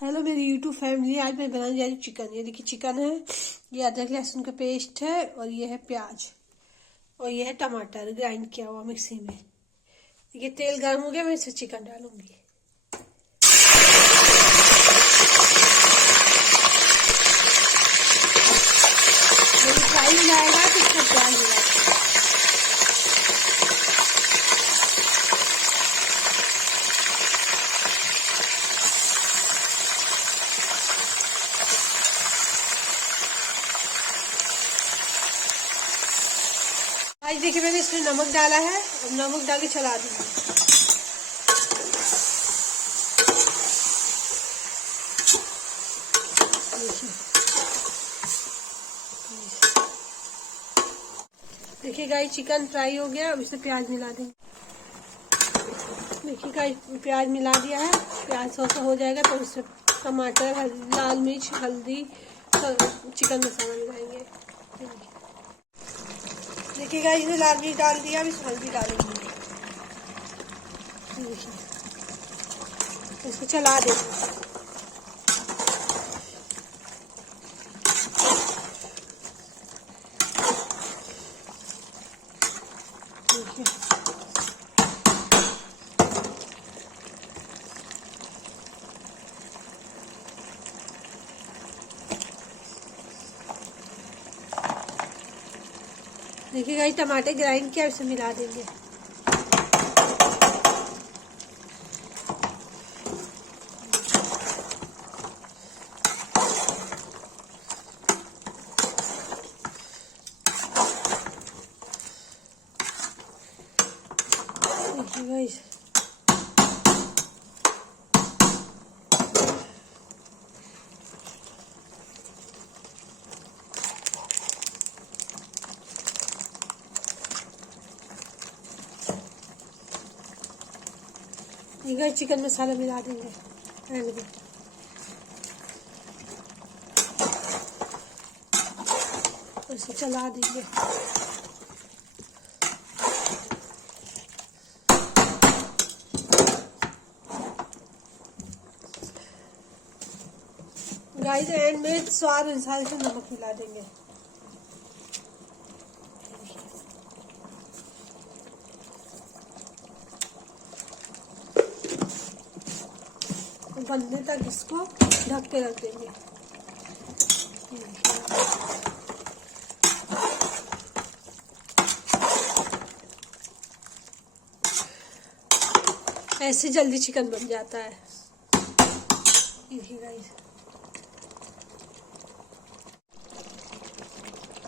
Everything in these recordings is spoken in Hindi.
हेलो मेरी यूट्यूब फैमिली, आज मैं बनाने जा रही हूँ चिकन। ये देखिए चिकन है, ये अदरक लहसुन का पेस्ट है और ये है प्याज और ये है टमाटर ग्राइंड किया हुआ मिक्सी में। ये तेल गर्म हो गया, मैं इसमें चिकन डालूंगी। मेरी फ्राई मिलाएगा तो इसमें प्याज मिलाएगा। आज देखिए मैंने इसमें नमक डाला है, अब नमक डाल के चला दूंगी। देखिए गाइस चिकन फ्राई हो गया, अब इसमें प्याज मिला देंगे। देखिए गाइस प्याज मिला दिया है, प्याज थोड़ा हो जाएगा तो उसमें टमाटर, लाल मिर्च, हल्दी, चिकन मसाला मिलाएंगे। देखिए गाइस इसमें लाल मिर्च डाल दिया, अब इसमें हल्दी डालेंगे। इसको चला देंगे। देखिए गाइस टमाटर ग्राइंड किया, इसे मिला देंगे। देखिए गाइस चिकन मसाला मिला देंगे एंड में। इसे चला देंगे। गाइस एंड में स्वाद अनुसार से नमक मिला देंगे। बनने तक इसको ढक के रख देंगे। ऐसे जल्दी चिकन बन जाता है।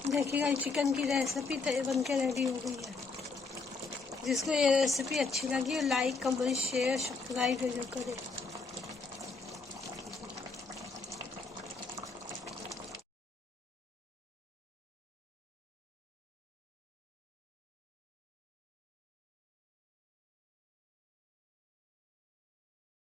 देखिए गाइस चिकन की रेसिपी बन के रेडी हो गई है। जिसको ये रेसिपी अच्छी लगी लाइक कमेंट शेयर सब्सक्राइब जरूर करें।